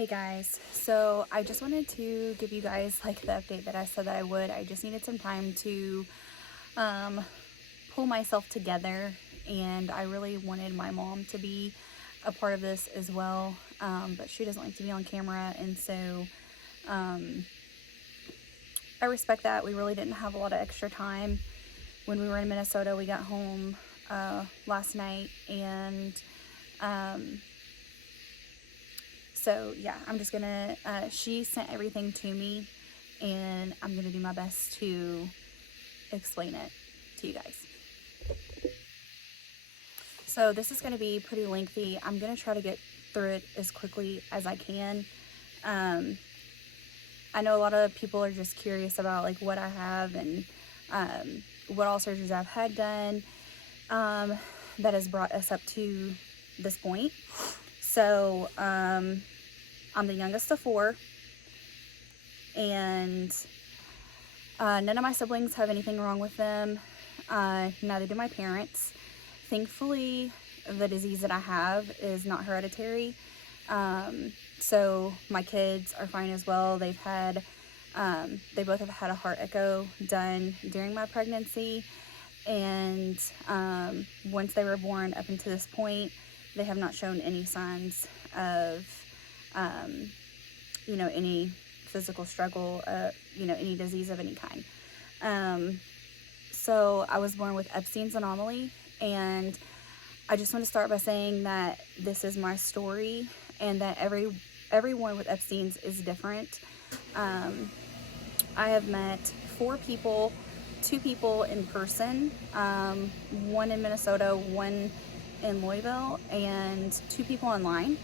Hey guys, so I just wanted to give you guys like the update that I said that I would. I just needed some time to pull myself together, and I really wanted my mom to be a part of this as well, but she doesn't like to be on camera, and so I respect that. We really didn't have a lot of extra time when we were in Minnesota. We got home last night, and so yeah, I'm just gonna, she sent everything to me, and I'm gonna do my best to explain it to you guys. So this is gonna be pretty lengthy. I'm gonna try to get through it as quickly as I can. I know a lot of people are just curious about like what I have and what all surgeries I've had done that has brought us up to this point. So I'm the youngest of 4, and none of my siblings have anything wrong with them. Neither do my parents. Thankfully, the disease that I have is not hereditary. So my kids are fine as well. They've had, they both have had a heart echo done during my pregnancy, and once they were born up until this point, they have not shown any signs of, you know, any physical struggle, you know, any disease of any kind. So I was born with ebsteinsanomaly, and I just want to start by saying that this is my story, and that everyone with Epstein's is different. I have met 4 people, 2 people in person, one in Minnesota, one in Louisville, and 2 people online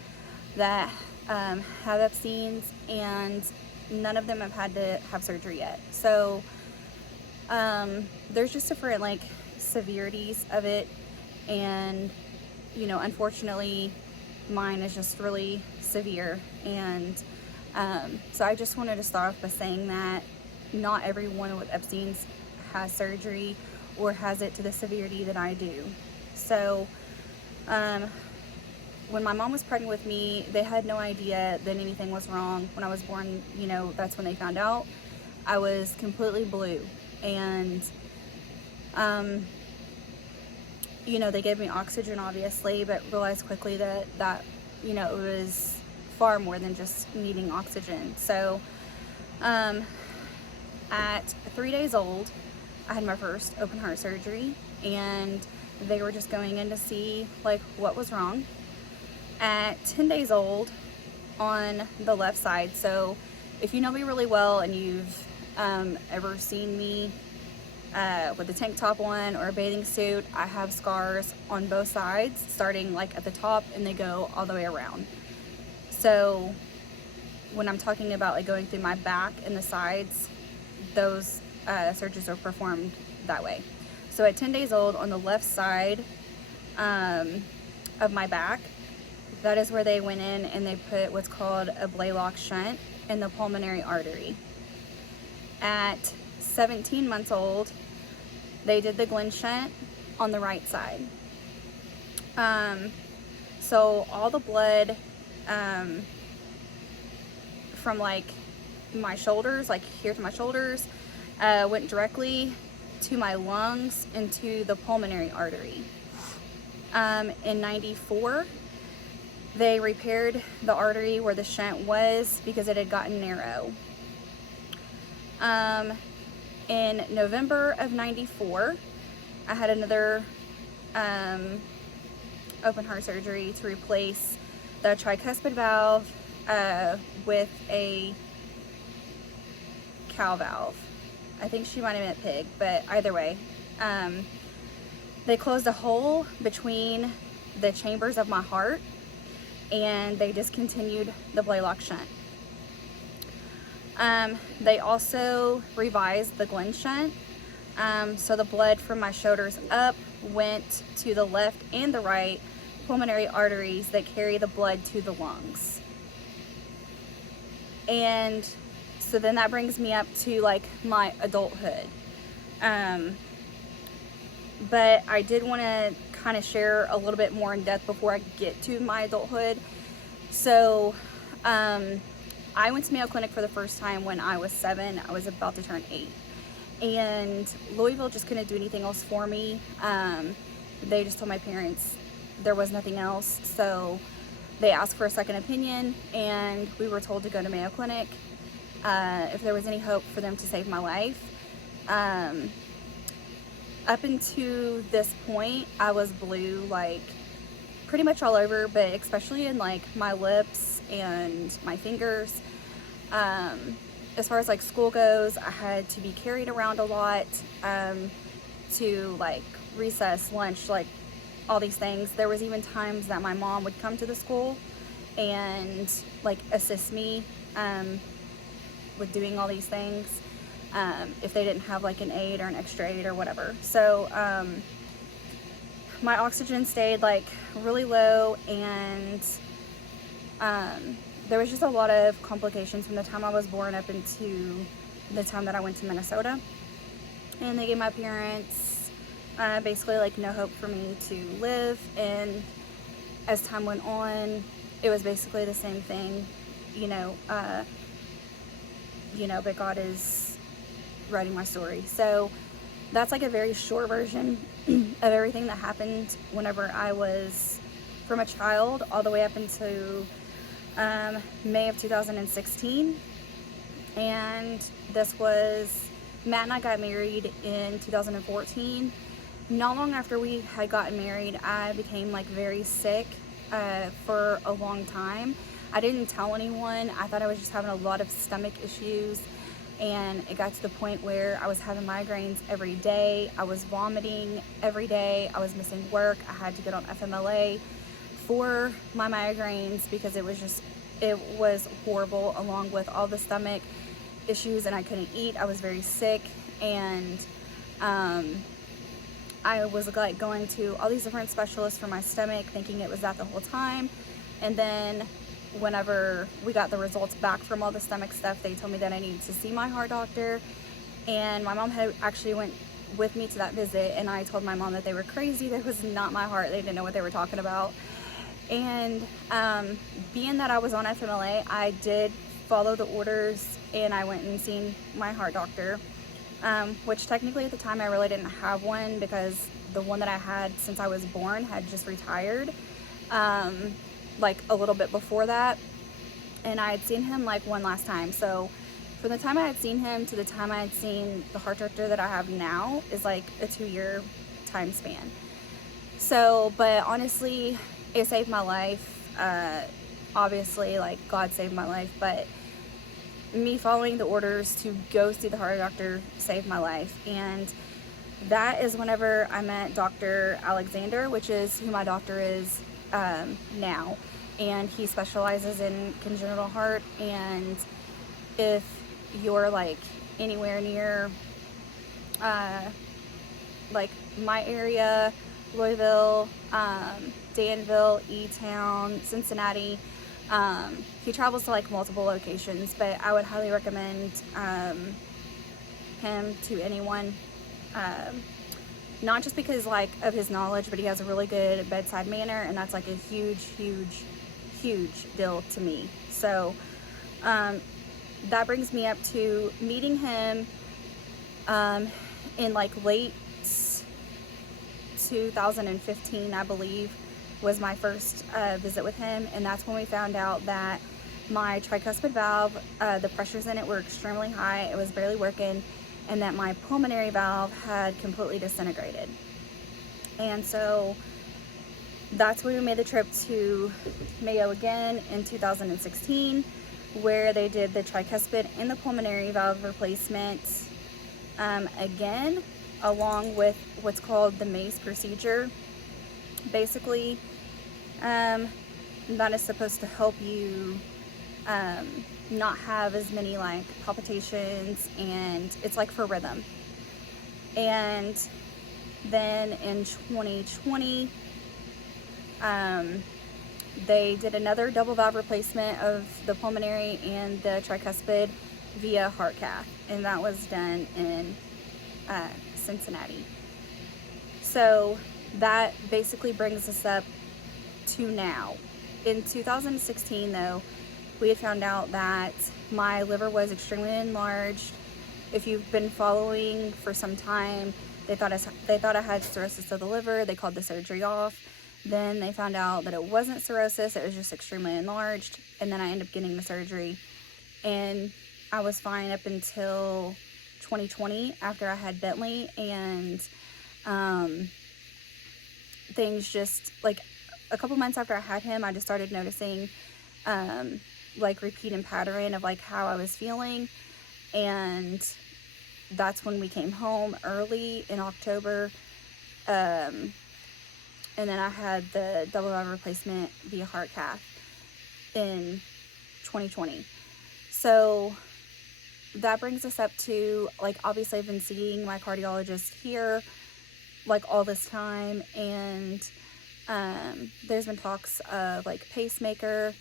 that have Epstein's, and none of them have had to have surgery yet. So there's just different like severities of it, and you know, unfortunately mine is just really severe. And so I just wanted to start off by saying that not everyone with Epstein's has surgery or has it to the severity that I do. So when my mom was pregnant with me, they had no idea that anything was wrong. When I was born, you know, that's when they found out. I was completely blue, and you know, they gave me oxygen obviously, but realized quickly that you know, it was far more than just needing oxygen. So at 3 days old, I had my first open heart surgery, and they were just going in to see like what was wrong. At 10 days old, on the left side, so if you know me really well and you've ever seen me with a tank top on or a bathing suit, I have scars on both sides, starting like at the top, and they go all the way around. So when I'm talking about like going through my back and the sides, those surgeries are performed that way. So at 10 days old, on the left side of my back, that is where they went in and they put what's called a Blaylock shunt in the pulmonary artery. At 17 months old, they did the Glenn shunt on the right side. So all the blood from like my shoulders, like here to my shoulders, went directly to my lungs into the pulmonary artery. In 94, they repaired the artery where the shunt was because it had gotten narrow. In November of 94, I had another open heart surgery to replace the tricuspid valve with a cow valve. I think she might have meant pig, but either way, they closed a hole between the chambers of my heart, and they discontinued the Blaylock shunt. They also revised the Glenn shunt, so the blood from my shoulders up went to the left and the right pulmonary arteries that carry the blood to the lungs. And so then that brings me up to like my adulthood. But I did want to kind of share a little bit more in depth before I get to my adulthood. So I went to Mayoclinic for the first time when I was 7. I was about to turn 8. And Louisville just couldn't do anything else for me. They just told my parents there was nothing else. So they asked for a second opinion, and we were told to go to Mayoclinic if there was any hope for them to save my life. Up until this point, I was blue, like, pretty much all over, but especially in, like, my lips and my fingers. As far as, like, school goes, I had to be carried around a lot, to, like, recess, lunch, like, all these things. There was even times that my mom would come to the school and, like, assist me, with doing all these things. If they didn't have like an aid or an extra aid or whatever. So my oxygen stayed like really low, and there was just a lot of complications from the time I was born up into the time that I went to Minnesota. And they gave my parents basically like no hope for me to live, and as time went on, it was basically the same thing, but God is writing my story. So that's like a very short version of everything that happened whenever I was from a child all the way up into May of 2016. And this was, Matt and I got married in 2014. Not long after we had gotten married, I became like very sick for a long time. I didn't tell anyone. I thought I was just having a lot of stomach issues. And it got to the point where I was having migraines every day. I was vomiting every day. I was missing work. I had to get on FMLA for my migraines because it was horrible, along with all the stomach issues, and I couldn't eat. I was very sick, and I was like going to all these different specialists for my stomach, thinking it was that the whole time. And then whenever we got the results back from all the stomach stuff, they told me that I needed to see my heart doctor. And my mom had actually went with me to that visit, and I told my mom that they were crazy. That was not my heart. They didn't know what they were talking about. And being that I was on FMLA, I did follow the orders, and I went and seen my heart doctor, which technically at the time I really didn't have one, because the one that I had since I was born had just retired. Like a little bit before that, and I had seen him like one last time. So from the time I had seen him to the time I had seen the heart doctor that I have now is like a 2-year time span. So, but honestly, it saved my life. Obviously, like, God saved my life, but me following the orders to go see the heart doctor saved my life. And that is whenever I met Dr. Alexander, which is who my doctor is now, and he specializes in congenital heart. And if you're like anywhere near like my area, Louisville, Danville, E-Town, Cincinnati, he travels to like multiple locations, but I would highly recommend him to anyone. Not just because like of his knowledge, but he has a really good bedside manner, and that's like a huge deal to me. So that brings me up to meeting him in like late 2015, I believe, was my first visit with him. And that's when we found out that my tricuspid valve, the pressures in it were extremely high. It was barely working. And that my pulmonary valve had completely disintegrated. And so that's when we made the trip to Mayo again in 2016, where they did the tricuspid and the pulmonary valve replacement again, along with what's called the MACE procedure. Basically, that is supposed to help you not have as many like palpitations, and it's like for rhythm. And then in 2020, they did another double valve replacement of the pulmonary and the tricuspid via heart cath, and that was done in Cincinnati. So that basically brings us up to now. In 2016 though, we had found out that my liver was extremely enlarged. If you've been following for some time, they thought I had cirrhosis of the liver. They called the surgery off. Then they found out that it wasn't cirrhosis, it was just extremely enlarged, and then I ended up getting the surgery. And I was fine up until 2020 after I had Bentley, and things just, like, a couple months after I had him, I just started noticing like repeating pattern of like how I was feeling, and that's when we came home early in October, and then I had the double valve replacement via heart cath in 2020. So that brings us up to, like, obviously I've been seeing my cardiologist here like all this time, and there's been talks of like pacemaker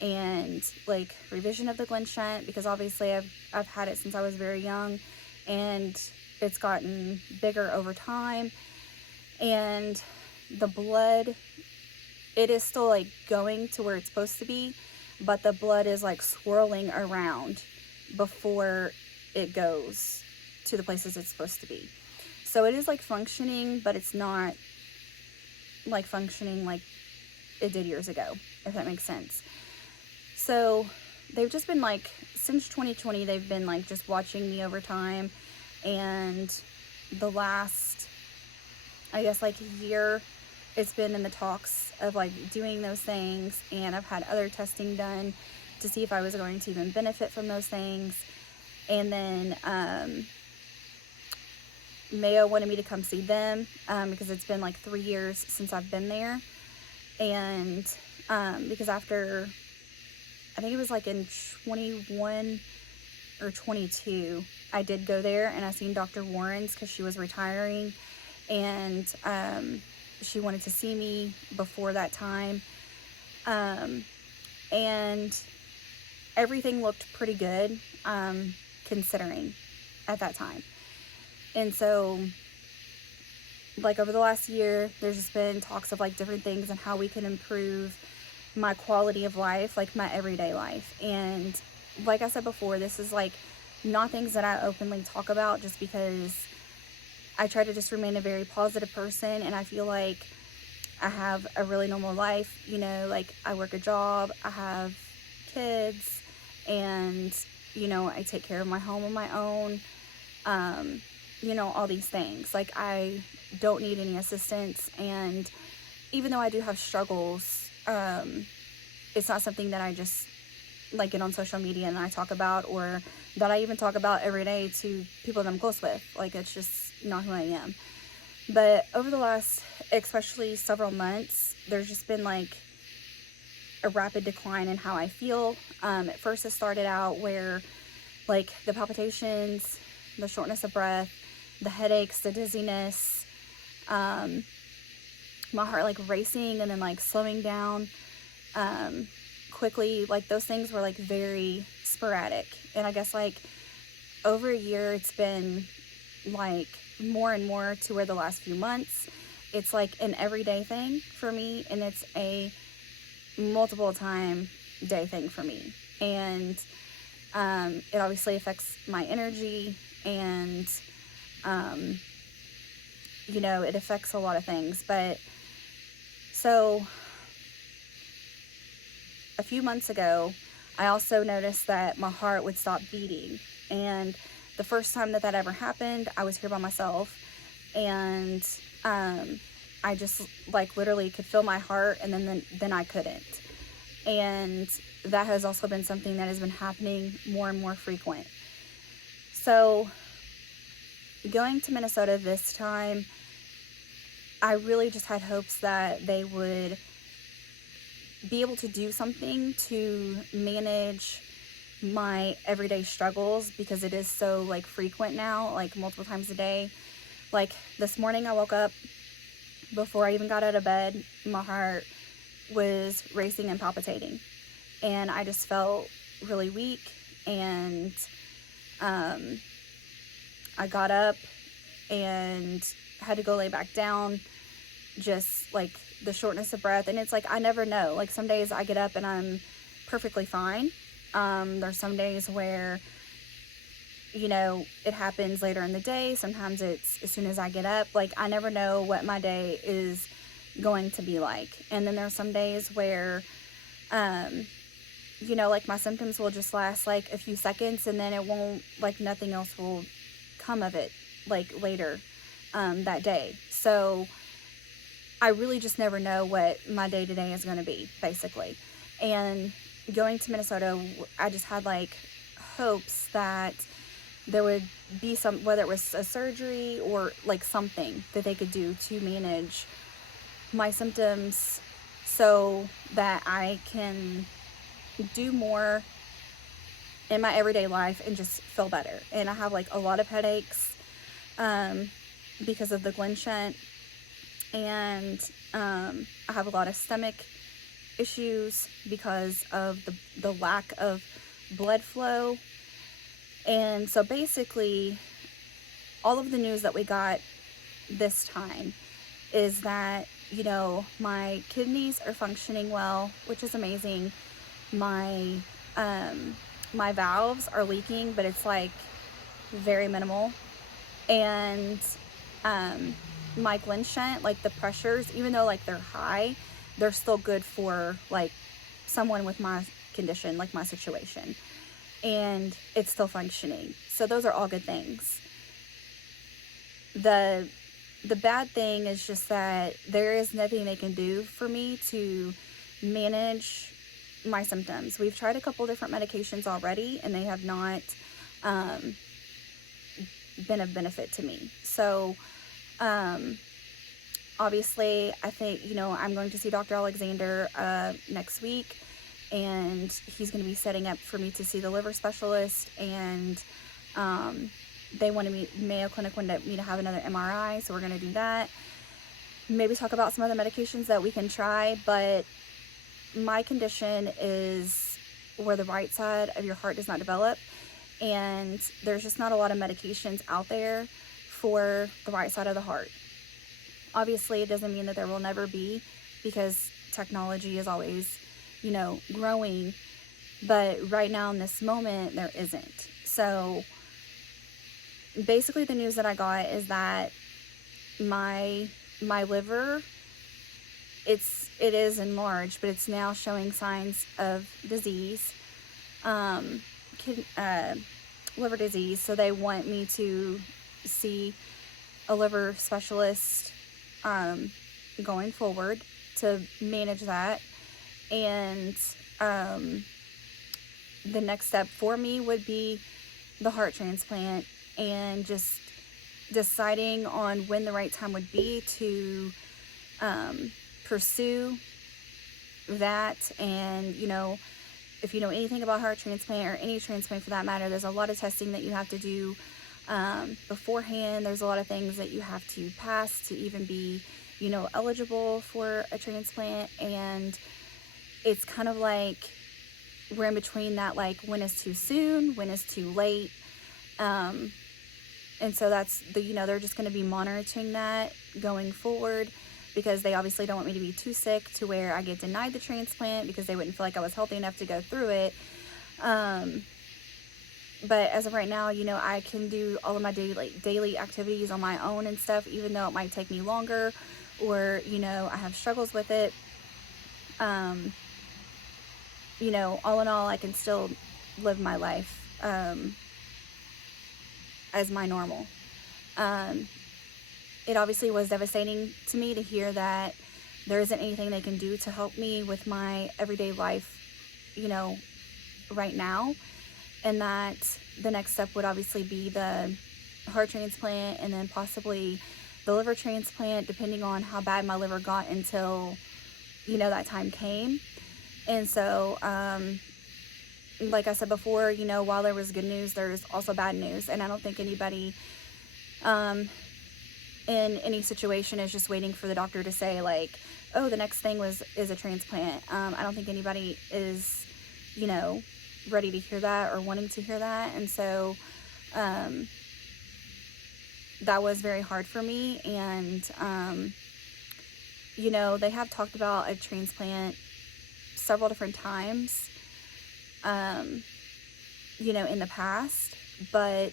and like revision of the Glenn shunt, because obviously I've had it since I was very young, and it's gotten bigger over time, and the blood, it is still like going to where it's supposed to be, but the blood is like swirling around before it goes to the places it's supposed to be. So it is like functioning, but it's not like functioning like it did years ago, if that makes sense. So they've just been like, since 2020, they've been like just watching me over time, and the last, I guess, like year, it's been in the talks of like doing those things, and I've had other testing done to see if I was going to even benefit from those things. And then Mayo wanted me to come see them because it's been like 3 years since I've been there, and because after, I think it was like in 21 or 22, I did go there, and I seen Dr. Warren's because she was retiring, and she wanted to see me before that time, and everything looked pretty good considering at that time. And so, like, over the last year, there's just been talks of like different things and how we can improve my quality of life, like my everyday life. And like I said before, this is like not things that I openly talk about, just because I try to just remain a very positive person, and I feel like I have a really normal life, you know, like I work a job, I have kids, and, you know, I take care of my home on my own, you know, all these things. Like, I don't need any assistance, and even though I do have struggles, it's not something that I just like get on social media and I talk about, or that I even talk about every day to people that I'm close with. Like, it's just not who I am. But over the last, especially several months, there's just been like a rapid decline in how I feel. At first it started out where like the palpitations, the shortness of breath, the headaches, the dizziness, my heart like racing and then like slowing down quickly. Like, those things were like very sporadic, and I guess like over a year it's been like more and more to where the last few months it's like an everyday thing for me, and it's a multiple time day thing for me. And it obviously affects my energy, and you know, it affects a lot of things. But so a few months ago, I also noticed that my heart would stop beating, and the first time that ever happened, I was here by myself, and I just like literally could feel my heart, and then I couldn't. And that has also been something that has been happening more and more frequent. So going to Minnesota this time, I really just had hopes that they would be able to do something to manage my everyday struggles, because it is so like frequent now, like multiple times a day. Like this morning I woke up, before I even got out of bed, my heart was racing and palpitating, and I just felt really weak, and I got up and had to go lay back down, just like the shortness of breath. And it's like, I never know, like some days I get up and I'm perfectly fine. There's some days where, you know, it happens later in the day. Sometimes it's as soon as I get up. Like, I never know what my day is going to be like. And then there's some days where, you know, like my symptoms will just last like a few seconds, and then it won't, like nothing else will come of it like later that day. So I really just never know what my day-to-day is going to be, basically. And going to Minnesota, I just had like hopes that there would be some, whether it was a surgery or like something that they could do to manage my symptoms so that I can do more in my everyday life and just feel better. And I have like a lot of headaches because of the Glen shunt, and I have a lot of stomach issues because of the lack of blood flow. And so basically all of the news that we got this time is that, you know, my kidneys are functioning well, which is amazing. My my valves are leaking, but it's like very minimal. And my Glen shunt, like the pressures, even though like they're high, they're still good for like someone with my condition, like my situation, and it's still functioning. So those are all good things. The bad thing is just that there is nothing they can do for me to manage my symptoms. We've tried a couple different medications already, and they have not been of benefit to me. So obviously I think, you know, I'm going to see Dr. Alexander next week, and he's going to be setting up for me to see the liver specialist, and they wanted me, Mayo Clinic wanted me to have another MRI, so we're going to do that. Maybe talk about some other medications that we can try. But my condition is where the right side of your heart does not develop, and there's just not a lot of medications out there for the right side of the heart. Obviously, it doesn't mean that there will never be, because technology is always, you know, growing, but right now in this moment there isn't. So basically the news that I got is that my liver, it is enlarged, but it's now showing signs of disease, liver disease. So they want me to see a liver specialist going forward to manage that. And the next step for me would be the heart transplant, and just deciding on when the right time would be to pursue that. And, you know, if you know anything about heart transplant, or any transplant for that matter, there's a lot of testing that you have to do beforehand. There's a lot of things that you have to pass to even be, you know, eligible for a transplant. And it's kind of like we're in between that, like when is too soon, when is too late. And so that's the, you know, they're just going to be monitoring that going forward, because they obviously don't want me to be too sick to where I get denied the transplant, because they wouldn't feel like I was healthy enough to go through it. But as of right now, you know, I can do all of my daily activities on my own and stuff, even though it might take me longer, or, you know, I have struggles with it. You know, all in all, I can still live my life as my normal. It obviously was devastating to me to hear that there isn't anything they can do to help me with my everyday life, you know, right now. And that the next step would obviously be the heart transplant, and then possibly the liver transplant, depending on how bad my liver got until, you know, that time came. And so, like I said before, you know, while there was good news, there's also bad news. And I don't think anybody in any situation is just waiting for the doctor to say, like, oh, the next thing is a transplant. I don't think anybody is, you know, ready to hear that or wanting to hear that. And so that was very hard for me. And you know, they have talked about a transplant several different times, you know, in the past, but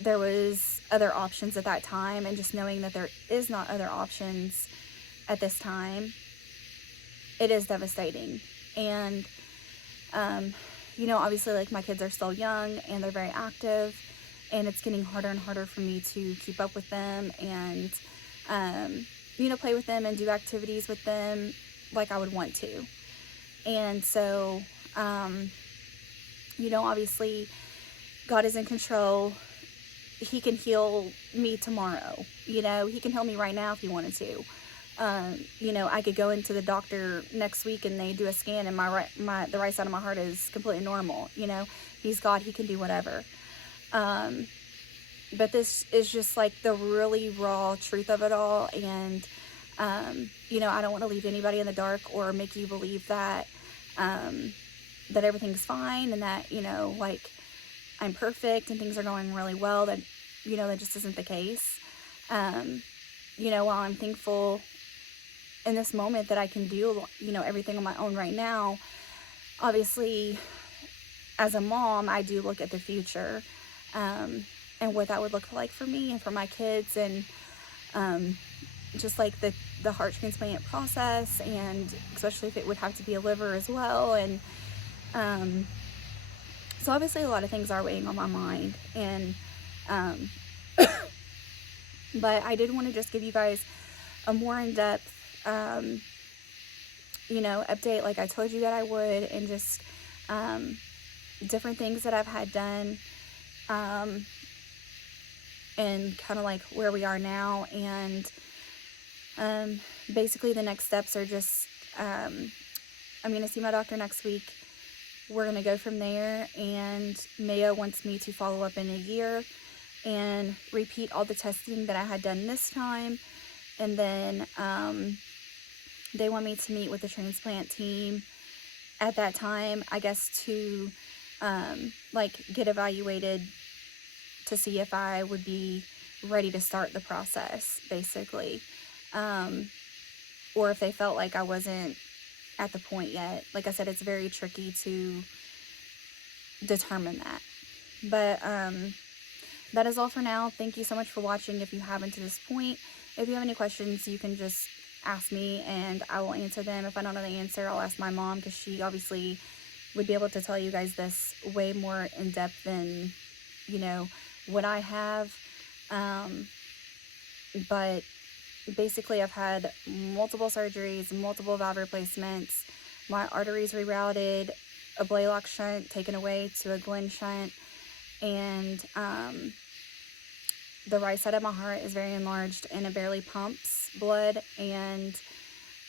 there was other options at that time, and just knowing that there is not other options at this time, it is devastating. And, you know, obviously, like, my kids are still young and they're very active, and it's getting harder and harder for me to keep up with them and, you know, play with them and do activities with them like I would want to. And so, you know, obviously, God is in control. He can heal me tomorrow. You know, he can heal me right now if he wanted to. You know, I could go into the doctor next week and they do a scan and the right side of my heart is completely normal. You know, he's God, he can do whatever. But this is just like the really raw truth of it all. And, you know, I don't want to leave anybody in the dark or make you believe that, that everything's fine and that, you know, like, I'm perfect and things are going really well. That, you know, that just isn't the case. You know, while I'm thankful in this moment that I can do, you know, everything on my own right now, obviously, as a mom, I do look at the future, and what that would look like for me and for my kids, and just like the heart transplant process, and especially if it would have to be a liver as well. And so obviously a lot of things are weighing on my mind, and but I did want to just give you guys a more in-depth, you know, update like I told you that I would, and just different things that I've had done, and kind of like where we are now. And basically the next steps are just, I'm going to see my doctor next week. We're going to go from there, and Mayo wants me to follow up in a year and repeat all the testing that I had done this time. And then they want me to meet with the transplant team at that time, I guess, to like get evaluated to see if I would be ready to start the process, basically. Or if they felt like I wasn't at the point yet. Like I said, it's very tricky to determine that. But that is all for now. Thank you so much for watching. If you haven't to this point, if you have any questions, you can just ask me and I will answer them. If I don't know the answer, I'll ask my mom, because she obviously would be able to tell you guys this way more in depth than, you know, what I have. But basically, I've had multiple surgeries, multiple valve replacements, my arteries rerouted, a Blaylock shunt taken away to a Glenn shunt, and the right side of my heart is very enlarged and it barely pumps blood. And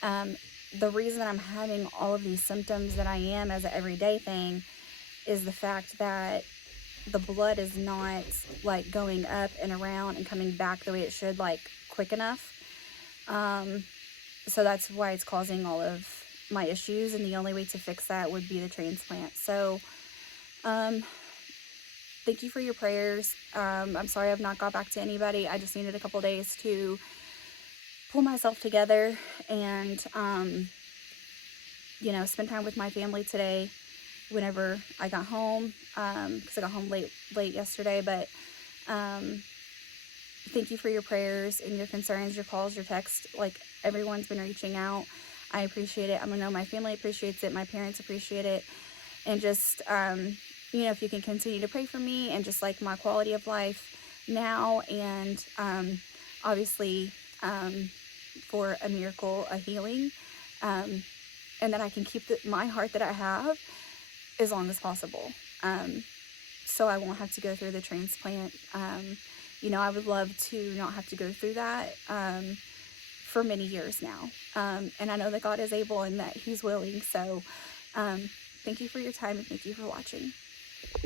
the reason that I'm having all of these symptoms that I am as an everyday thing is the fact that the blood is not like going up and around and coming back the way it should, like quick enough. So that's why it's causing all of my issues, and the only way to fix that would be the transplant. So thank you for your prayers. I'm sorry I've not got back to anybody. I just needed a couple days to pull myself together and you know, spend time with my family today whenever I got home, because I got home late yesterday. But thank you for your prayers and your concerns, your calls, your texts. Like, everyone's been reaching out. I appreciate it. I know my family appreciates it. My parents appreciate it. And just, you know, if you can continue to pray for me and just like my quality of life now, and obviously for a miracle, a healing, and that I can keep my heart that I have as long as possible. So I won't have to go through the transplant. You know, I would love to not have to go through that for many years now. And I know that God is able and that He's willing. So thank you for your time, and thank you for watching.